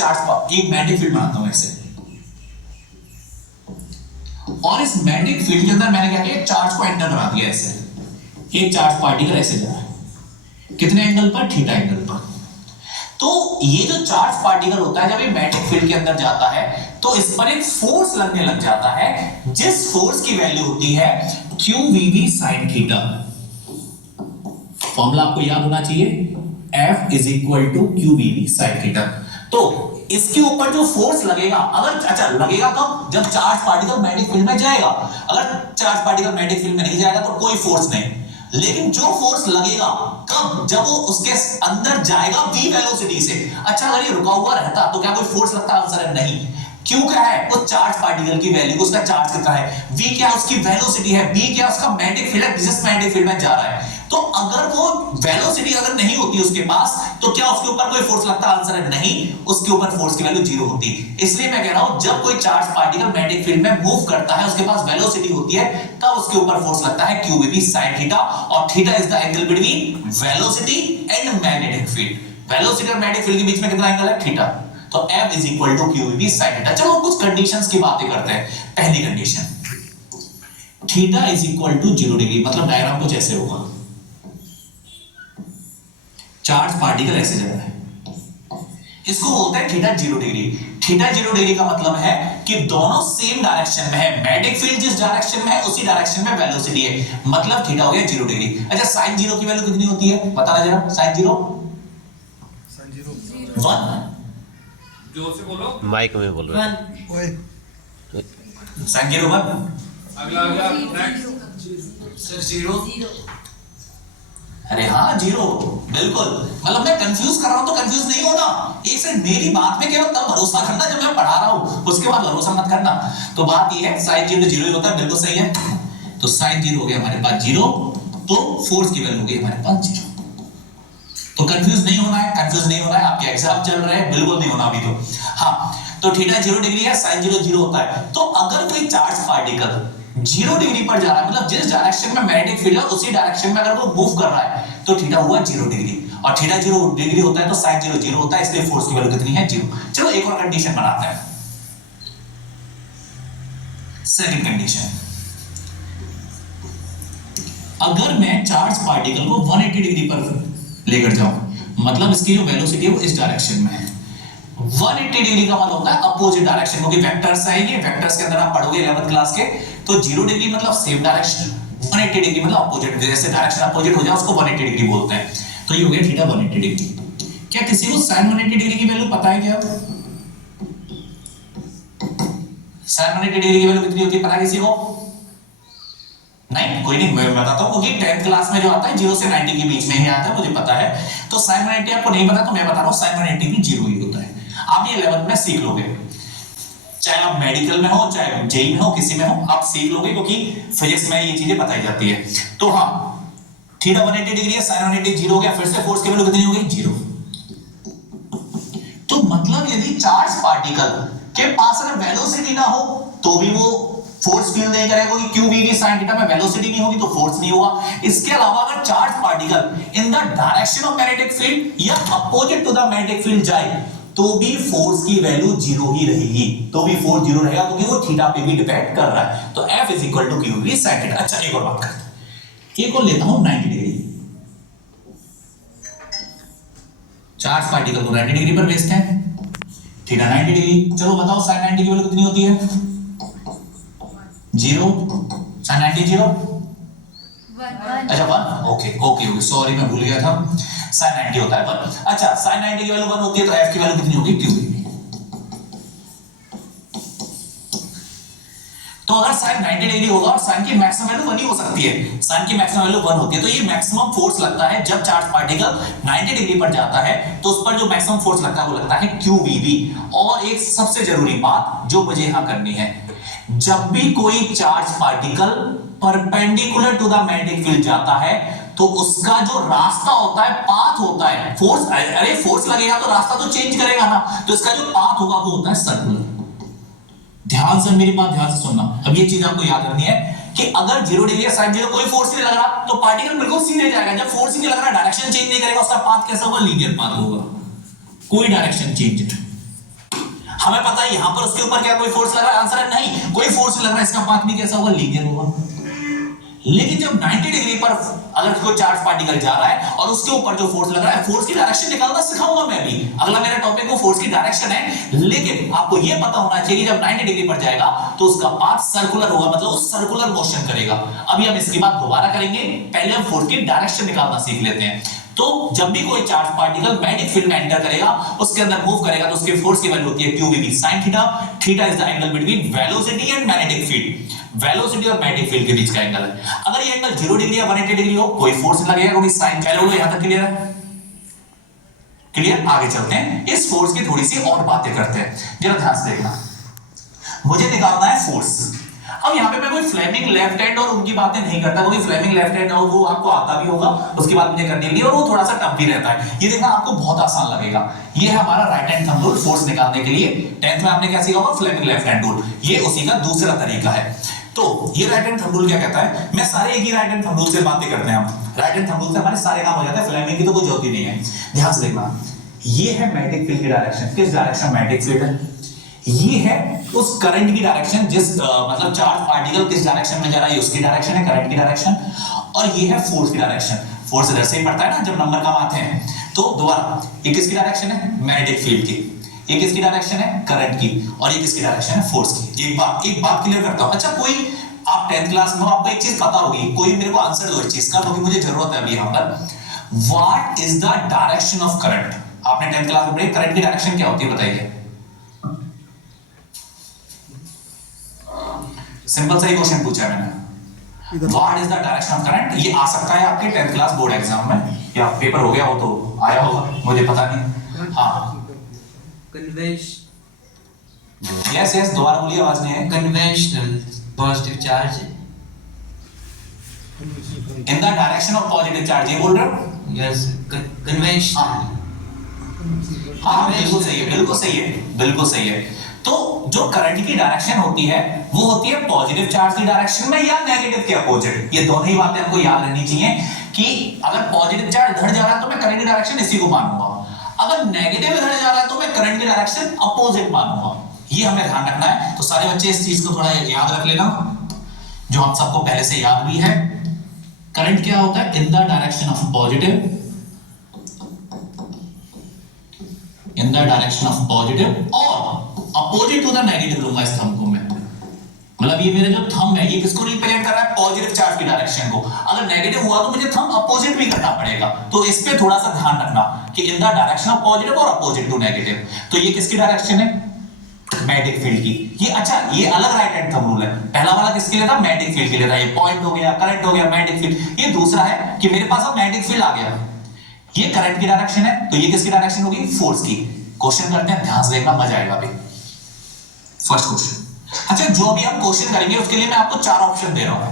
Charge, एक magnetic field बनाता हूं ऐसे, और इस मैग्नेटिक फील्ड के अंदर मैंने क्या किया, चार्ज को एंटर करा दिया ऐसे, एक चार्ज पार्टिकल ऐसे जा रहा है, कितने एंगल पर, थीटा एंगल पर। तो ये जो चार्ज पार्टिकल होता है जब ये मैग्नेटिक फील्ड के अंदर जाता है तो इस पर एक फोर्स लगने लग जाता है, जिस फोर्स की वैल्यू होती है QVB sin थीटा। फॉर्मूला आपको याद होना चाहिए, F is equal to QVB sin theta. तो इसके ऊपर जो फोर्स लगेगा, अगर अच्छा लगेगा कब, जब चार्ज पार्टिकल मैग्नेटिक फील्ड में जाएगा। अगर चार्ज पार्टिकल मैग्नेटिक फील्ड में नहीं जाएगा तो कोई फोर्स नहीं, लेकिन जो फोर्स लगेगा कब, जब वो उसके अंदर जाएगा v वेलोसिटी से। अच्छा अगर ये रुका हुआ रहता तो क्या कोई फोर्स लगता, आंसर है नहीं। क्यों, क्या है, वो चार्ज पार्टिकल की वैल्यू, उसका चार्ज कितना है, v क्या उसकी वेलोसिटी है, b क्या उसका मैग्नेटिक फील्ड है, जिस मैग्नेटिक फील्ड में जा रहा है। तो अगर वो वेलोसिटी अगर नहीं होती उसके पास तो क्या उसके ऊपर कोई फोर्स लगता, आंसर है नहीं, उसके ऊपर फोर्स की वैल्यू 0 होती। इसलिए मैं कह रहा हूं जब कोई चार्ज पार्टिकल मैग्नेटिक फील्ड में मूव करता है, उसके पास वेलोसिटी होती है, तब उसके ऊपर फोर्स लगता है QVB sin थीटा, और theta is the angle between velocity and magnetic field. Velocity और मैग्नेटिक फील्ड के बीच में कितना एंगल है, थीटा। तो F is equal to QVB sin theta. चलो कुछ कंडीशंस की बातें करते हैं। पहली condition, theta is equal to 0 degree, मतलब डायग्राम कुछ ऐसे होगा, चार्ज पार्टिकल ऐसे जा रहा है, इसको बोलते हैं थीटा 0 डिग्री। थीटा 0 डिग्री का मतलब है कि दोनों सेम डायरेक्शन में है, मैग्नेटिक फील्ड जिस डायरेक्शन में है उसी डायरेक्शन में वेलोसिटी है, मतलब थीटा हो गया 0 डिग्री। अच्छा sin 0 की वैल्यू कितनी होती है, बताना जरा, sin 0 1, जोर से बोलो, माइक में बोल रहे हैं। sin 0 1, अगला अगला नेक्स्ट सर 0, अरे हाँ 0, बिल्कुल। मतलब मैं कंफ्यूज कर रहा हूं तो कंफ्यूज नहीं होना, एक से मेरी बात में केवल तब भरोसा करना जब मैं पढ़ा रहा हूं, उसके बाद भरोसा मत करना। तो बात ये है sin 0 0 ही होता है, बिल्कुल सही है। तो sin 0 हो गया हमारे पास 0, तो फोर्स की वैल्यू हो गई हमारे पास 0। तो कंफ्यूज नहीं होना है, कंफ्यूज नहीं होना है, आपके एग्जाम चल रहे हैं, बिल्कुल नहीं होना अभी तो। हाँ, तो थीटा 0 डिग्री है, sin 0 0 होता है। तो अगर कोई चार्ज पार्टिकल 0 डिग्री पर जा रहा है, मतलब जिस डायरेक्शन में मैग्नेटिक फील्ड है उसी डायरेक्शन में अगर वो मूव कर रहा है तो थीटा हुआ 0 डिग्री, और थीटा 0 डिग्री होता है तो sin 0 0 होता है, इसलिए फोर्स की वैल्यू कितनी है, 0। चलो एक और कंडीशन बनाते हैं। सेकंड कंडीशन, अगर मैं चार्ज पार्टिकल को 180 डिग्री पर लेकर जाऊं, मतलब इसकी जो वेलोसिटी है वो इस डायरेक्शन में है। 180 डिग्री का मतलब होता है अपोजिट डायरेक्शन, क्योंकि वेक्टर्स आएंगे, वेक्टर्स के अंदर आप पढ़ोगे 11th क्लास के, तो 0 डिग्री मतलब सेम डायरेक्शन, 180 डिग्री मतलब अपोजिट, जैसे डायरेक्शन अपोजिट हो जाए उसको 180 डिग्री बोलते हैं। तो ये हो गया थीटा 180 डिग्री। क्या किसी को sin 180 डिग्री की वैल्यू पता है क्या, sin 180 डिग्री की वैल्यू कितनी होती है, पता है किसी को? नहीं, कोई नहीं, मैं बताता हूं, क्योंकि 10th क्लास में जो आता है 0 से 90 के बीच में ही आता है, मुझे पता है। तो sin 180 आपको नहीं पता तो मैं बता रहा हूं, sin 180 भी 0 ही होता है। आप ये 11th में सीख लोगे, चाहे आप मेडिकल में हो चाहे जेई में हो, किसी में हो, आप सीख लोगे, क्योंकि फिजिक्स में ये चीजें बताई जाती है। तो हाँ, थीटा 180 डिग्री है, sin 180 0 हो गया, फिर से फोर्स की वैल्यू कितनी हो गई, 0। तो मतलब यदि चार्ज पार्टिकल के पास अगर वेलोसिटी ना हो तो भी वो फोर्स फील नहीं करेगा, क्योंकि QVB sin थीटा में वेलोसिटी नहीं होगी तो फोर्स नहीं होगा। इसके अलावा अगर charge particle in the direction of magnetic field या opposite to the magnetic field जाए तो भी फोर्स की वैल्यू 0 ही रहेगी, तो भी फोर्स 0 रहेगा, क्योंकि वो थीटा पे भी डिपेंड कर रहा है। तो F is equal to QVB sin theta. अच्छा एक और बात करते हैं, एक और लेता हूं 90 डिग्री। चार्ज पार्टिकल को 90 डिग्री पर बेस्ड है, थीटा 90 डिग्री। चलो बताओ sin 90 की वैल्यू कितनी होती है, 0, sin 90 0, अच्छा 1, ओके ओके ओके, सॉरी मैं भूल गया था, sin 90 होता है 1। अच्छा sin 90 की वैल्यू 1 होती है तो F की वैल्यू कितनी होगी, QVB। तो अगर sin 90 डिग्री होगा और sin की मैक्सिमम वैल्यू 1 ही हो सकती है, sin की मैक्सिमम वैल्यू 1 होती है, तो ये मैक्सिमम फोर्स लगता है जब चार्ज पार्टिकल 90 डिग्री पर जाता है, तो उस पर जो मैक्सिमम फोर्स लगता है वो लगता है QVB। और एक सबसे जरूरी बात जो मुझे यहां करनी है, जब भी कोई charge particle perpendicular to the magnetic field जाता है तो उसका जो रास्ता होता है, पाथ होता है, फोर्स, अरे फोर्स लगेगा तो रास्ता तो चेंज करेगा ना, तो इसका जो पाथ होगा वो होता है सर्कुलर। ध्यान से मेरी बात ध्यान से सुनना, अब ये चीज आपको याद रखनी है कि अगर 0 डिग्री या sin 0 कोई फोर्स नहीं लग रहा तो पार्टिकल बिल्कुल सीधे जाएगा। जब फोर्स ही नहीं लग रहा, डायरेक्शन चेंज नहीं करेगा, उसका पाथ कैसा होगा, लीनियर पाथ होगा, कोई डायरेक्शन चेंज नहीं। हमें पता है यहां पर उसके ऊपर क्या कोई फोर्स लग रहा है, आंसर है नहीं, कोई फोर्स लग रहा है, इसका पाथ भी कैसा होगा, लीनियर होगा। लेकिन जब 90 डिग्री पर अगर कोई चार्ज पार्टिकल जा रहा है और उसके ऊपर जो फोर्स लग रहा है, फोर्स की डायरेक्शन निकालना सिखाऊंगा मैं भी, अगला मेरा टॉपिक वो फोर्स की डायरेक्शन है। लेकिन आपको यह पता होना चाहिए जब 90 डिग्री पर जाएगा तो उसका पाथ सर्कुलर होगा, मतलब वो सर्कुलर मोशन करेगा। अभी हम इसकी बात दोबारा करेंगे, पहले हम फोर्स की डायरेक्शन निकालना सीख लेते हैं। तो जब भी कोई चार्ज पार्टिकल मैग्नेटिक फील्ड में एंटर करेगा, उसके अंदर मूव करेगा, तो उसके फोर्स की वैल्यू होती है QVB sin theta. Theta is the angle between velocity and magnetic field, velocity और मैग्नेटिक फील्ड के बीच का एंगल है। अगर ये एंगल 0 डिग्री या 180 डिग्री हो, कोई फोर्स लगेगा, क्योंकि साइन पहले बोलो, यहां तक क्लियर है? क्लियर? आगे चलते हैं, इस फोर्स की थोड़ी सी और बातें करते हैं, जरा ध्यान से देखना। मुझे निकालना है फोर्स। अब यहां पे मैं कोई फ्लेमिंग लेफ्ट हैंड और उनकी बातें नहीं करता, क्योंकि फ्लेमिंग लेफ्ट हैंड और वो आपको आता भी होगा, उसकी बात मुझे करनी होगी, और वो थोड़ा सा टफ भी रहता है। ये देखना आपको बहुत आसान लगेगा। ये है हमारा right hand thumb rule force निकालने के लिए। 10th में आपने क्या सीखा होगा, फ्लेमिंग लेफ्ट हैंड रूल, ये उसी का दूसरा तरीका है। तो ये राइट हैंड थंब रूल क्या कहता है, मैं सारे एक ही राइट हैंड थंब रूल से बातें करते हैं हम, राइट हैंड थंब रूल से हमारे सारे काम हो जाते हैं, फ्लेमिंग की तो कोई जरूरत ही नहीं है। ध्यान से देखना, ये है मैग्नेटिक फील्ड की डायरेक्शन, किस डायरेक्शन मैग्नेटिक फील्ड है, ये है उस करंट की डायरेक्शन, जिस मतलब चार्ज पार्टिकल किस डायरेक्शन में जा रहा है, उसकी डायरेक्शन है, करंट की डायरेक्शन। और ये है फोर्स की डायरेक्शन, फोर्स इधर से ही पड़ता है ना जब नंबर कम आते हैं। तो दोबारा, ये किसकी डायरेक्शन है, मैग्नेटिक फील्ड की, ये किसकी डायरेक्शन है, करंट की, और ये किसकी डायरेक्शन है, फोर्स की। एक बात क्लियर करता हूं। अच्छा, कोई आप 10th क्लास में हो, आपको एक चीज पता होगी, कोई मेरे को आंसर दो इस चीज का, क्योंकि मुझे जरूरत है अभी यहां पर। What is the direction of current? आपने 10th क्लास में पढ़ी, करंट की डायरेक्शन क्या होती है बताइए। सिंपल सा ही क्वेश्चन पूछा है मैंने, what is the direction of current. ये आ सकता है आपके 10th क्लास बोर्ड एग्जाम में, या पेपर हो गया हो तो आया होगा, मुझे पता नहीं। हाँ यस यस, दोबारा बोलिए, आवाज नहीं है। Conventional positive charge in the direction of positive charge, ये बोल रहे हो? Yes, conventional. हाँ बिल्कुल सही है, बिल्कुल सही है, बिल्कुल सही है। तो जो करंट की डायरेक्शन होती है वो होती है पॉजिटिव चार्ज की डायरेक्शन में या नेगेटिव के अपोजिट। ये दोनों ही बातें आपको याद रहनी चाहिए कि अगर पॉजिटिव चार्ज इधर जा रहा है तो मैं करंट की डायरेक्शन इसी को मानूंगा, अगर नेगेटिव इधर जा रहा है तो मैं करंट की डायरेक्शन अपोजिट मानूंगा। ये हमें ध्यान रखना है। तो सारे बच्चे इस चीज को थोड़ा याद रख लेना, जो हम सबको पहले से याद भी है। करंट क्या होता है, इन the direction of positive, in the direction of positive और अपोजिट टू द नेगेटिव लूंगा इस थंब को मैं। मतलब ये मेरा जो थंब है ये किसको रिप्रेजेंट कर रहा है, पॉजिटिव चार्ज की डायरेक्शन को। अगर नेगेटिव हुआ तो मुझे थंब अपोजिट भी करना पड़ेगा। तो इस पे थोड़ा सा ध्यान रखना कि इन द डायरेक्शन ऑफ पॉजिटिव और अपोजिट टू नेगेटिव। तो ये किसकी डायरेक्शन है, मैग्नेटिक फील्ड की। ये अच्छा, ये अलग राइट हैंड थंब रूल है। पहला वाला किसके लिए था, मैग्नेटिक फील्ड के लिए था। ये पॉइंट हो गया, करंट हो गया, मैग्नेटिक फील्ड। ये दूसरा है कि मेरे पास अब मैग्नेटिक फील्ड आ गया, ये करंट की डायरेक्शन है, तो ये किसकी डायरेक्शन होगी, फोर्स की। क्वेश्चन करते हैं, ध्यान से देखना, मजा आएगा अभी। फर्स्ट क्वेश्चन, अच्छा जो अभी हम क्वेश्चन करेंगे उसके लिए मैं आपको 4 ऑप्शन दे रहा हूं।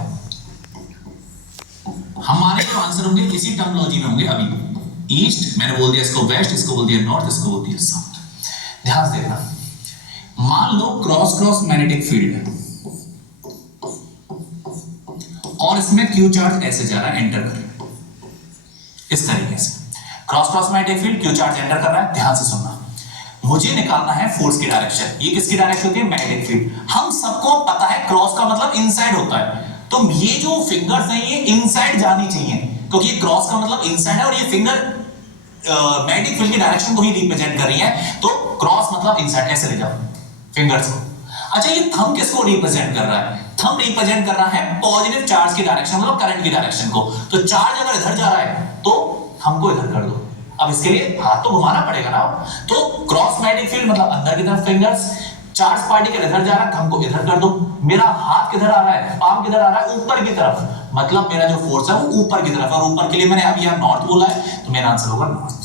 हमारे जो आंसर होंगे इसी टर्मिनोलॉजी में होंगे। अभी ईस्ट मैंने बोल दिया, इसको वेस्ट, इसको बोल दिया नॉर्थ, इसको बोल दिया साउथ। ध्यान से देखना, मान लो क्रॉस क्रॉस मैग्नेटिक फील्ड है और इसमें क्यू चार्ज ऐसे जा रहा है, एंटर कर रहा है इस तरीके से। Cross cross magnetic field, Q charge enter कर रहा है। ध्यान से सुनना, मुझे निकालना है फोर्स की डायरेक्शन। ये किसकी डायरेक्शन होती है, मैग्नेटिक फील्ड। हम सबको पता है क्रॉस का मतलब इनसाइड होता है, तो ये जो फिंगर्स हैं ये इनसाइड जानी चाहिए, क्योंकि ये क्रॉस का मतलब इनसाइड है और ये फिंगर मैग्नेटिक फील्ड की डायरेक्शन को ही रिप्रेजेंट कर रही है। तो क्रॉस मतलब इनसाइड, ऐसे ले जाओ फिंगर्स को। अच्छा, ये थंब किसको रिप्रेजेंट कर रहा है, थंब रिप्रेजेंट कर रहा है पॉजिटिव चार्ज की डायरेक्शन, मतलब करंट की डायरेक्शन को। तो चार्ज अगर इधर जा रहा है तो हमको इधर कर दो। अब इसके लिए हाथ तो घुमाना पड़ेगा ना। तो क्रॉस मैग्नेटिक फील्ड मतलब अंदर की तरफ फिंगर्स, चार्ज पार्टिकल इधर जा रहा है, थंब को इधर कर दो। मेरा हाथ किधर आ रहा है, पाम किधर आ रहा है, ऊपर की तरफ, मतलब मेरा जो फोर्स है वो ऊपर की तरफ। और ऊपर के लिए मैंने अभी यहां नॉर्थ बोला है, तो मेरा आंसर होगा नॉर्थ।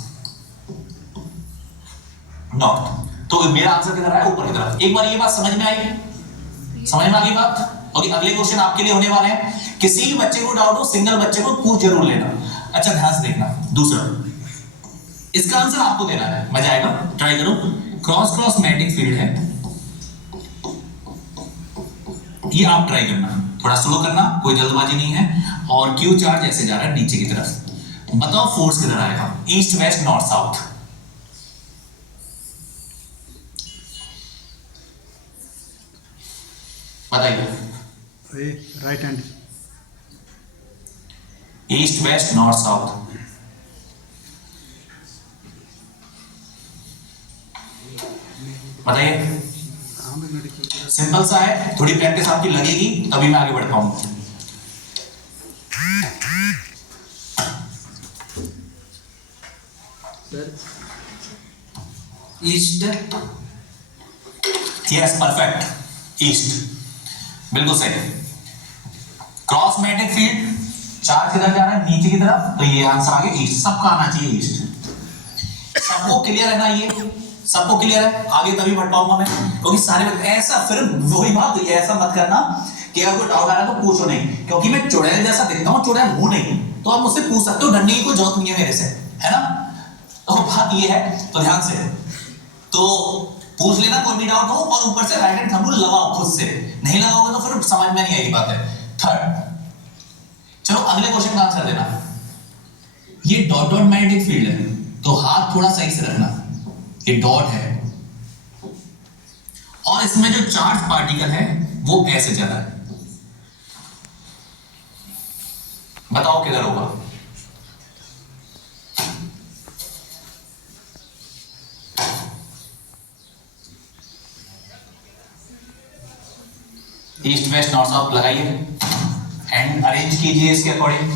नॉर्थ, तो मेरा आंसर किधर है, ऊपर की तरफ। एक बार ये बात समझ में आई, समझ में आ गई बात। ओके, अगले क्वेश्चन आपके लिए होने वाले हैं। किसी भी बच्चे को डाउट हो, सिंगल बच्चे को पूछ जरूर लेना। अच्छा ध्यान से देखना, दूसरा इसका आंसर आपको देना है, मजा आएगा, ट्राई करो। क्रॉस क्रॉस मैग्नेटिक फील्ड है, ये आप ट्राई करना, थोड़ा स्लो करना, कोई जल्दबाजी नहीं है। और क्यू चार्ज ऐसे जा रहा है नीचे की तरफ। बताओ फोर्स किधर आएगा, ईस्ट वेस्ट नॉर्थ साउथ। बताइए। Right hand. East west north south. बताइए। सिंपल सा है, थोड़ी प्रैक्टिस आपकी लगेगी तभी मैं आगे बढ़ पाऊंगा। ईस्ट। यस परफेक्ट, ईस्ट बिल्कुल सही। क्रॉस मैग्नेटिक फील्ड, चार्ज किधर जा रहा है, नीचे की तरफ, तो ये आंसर आ गया ईस्ट। सबका आना चाहिए ईस्ट। सबको क्लियर है ना, ये सबको क्लियर है, आगे तभी बढ़ पाऊंगा मैं, क्योंकि सारे ऐसा फिर वही बात हुई, ऐसा मत करना कि अगर कोई डाउट आ रहा है तो पूछो नहीं, क्योंकि मैं चुड़ैल जैसा दिखता हूँ, चुड़ैल हूं नहीं, तो आप मुझसे पूछ सकते हो, डरने की कोई जरूरत नहीं है मेरे से, है ना। तो बात ये है, तो ध्यान से तो पूछ लेना, कोई भी डाउट हो, और ऊपर से राइट हैंड थंब रूल लगाओ खुद से, नहीं लगाओगे तो फिर समझ में नहीं आएगी बात है। थर्ड, चलो अगले क्वेश्चन का आंसर देना। ये डॉट डॉट मैग्नेटिक फील्ड है, तो हाथ थोड़ा सही से रखना, ये डॉट है और इसमें जो चार्ज पार्टिकल है वो ऐसे चल रहा है, बताओ किधर होगा। ईस्ट वेस्ट नॉर्थ साउथ लगाइए एंड अरेंज कीजिए इसके अकॉर्डिंग।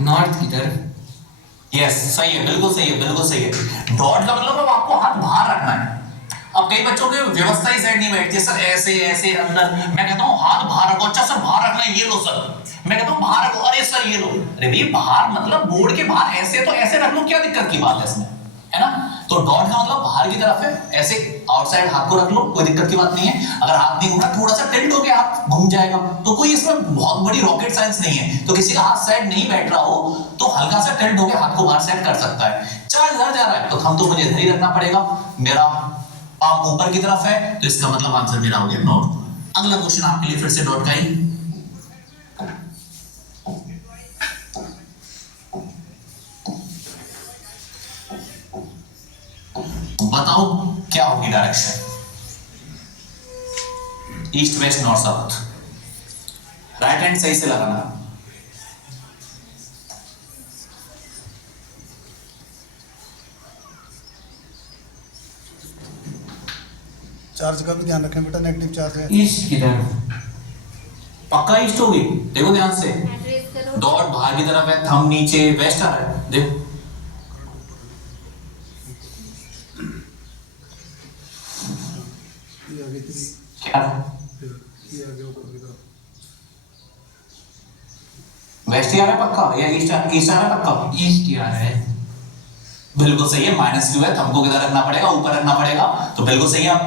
नॉर्थ की तरफ। यस सही है, बिल्कुल सही है, बिल्कुल सही है। डॉट का मतलब अब आपको हाथ बाहर रखना है। अब कई बच्चों की व्यवस्था ही साइड नहीं बैठती, सर ऐसे ऐसे अंदर, मैं कहता हूं हाथ बाहर रखो। अच्छा सर बाहर रखना है, ये लो सर, मैं कहता हूं बाहर रखो, अरे सर ये लो, अरे भाई बाहर मतलब बोर्ड के बाहर, ऐसे तो ऐसे रख लो, क्या दिक्कत की बात है इसमें, है ना। तो डॉट का मतलब बाहर की तरफ है, ऐसे आउटसाइड हाथ को रख लो, कोई दिक्कत की बात नहीं है। अगर हाथ नहीं घूमना, थोड़ा सा टिल्ट होके हाथ घूम जाएगा, तो कोई इसमें बहुत बड़ी रॉकेट साइंस नहीं है। तो किसी का हाथ साइड नहीं बैठ रहा हो तो हल्का सा टिल्ट होके हाथ को बाहर साइड कर सकता है। चार्ज इधर जा रहा है तो थंब तो मुझे इधर ही रखना पड़ेगा, मेरा पाम ऊपर की तरफ है, तो इसका मतलब आंसर मेरा हो गया नॉर्थ। अगला क्वेश्चन आपके लिए फिर से डॉट का ही, बताओ क्या होगी direction, east west north south. Right hand सही से लगाना। चार्ज का भी ध्यान रखें बेटा, नेगेटिव चार्ज है। ईस्ट की तरफ। पक्का ईस्ट होगी, देखो ध्यान से, एड्रेस करो। डॉट बाहर की तरफ है, थंब नीचे, वेस्ट आ रहा है, देखो ये आगे क्या ये आगे ऊपर की तरफ। वेस्ट ही आ रहा है पक्का, या ईस्ट आ रहा है पक्का। ईस्ट की आ रहा है। बिल्कुल सही है, माइनस क्यू है, थंब को किधर रखना पड़ेगा, ऊपर रखना पड़ेगा, तो बिल्कुल सही है, आप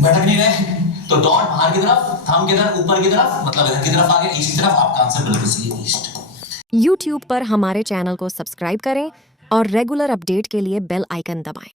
भटक नहीं रहे। तो डॉट बाहर की तरफ, थंब किधर, ऊपर की तरफ, मतलब इधर की तरफ आ गया, ईस्ट की तरफ। आपका आंसर बिल्कुल सही है, ईस्ट। YouTube पर हमारे चैनल को सब्सक्राइब करें और रेगुलर अपडेट के लिए बेल आइकन दबाएं।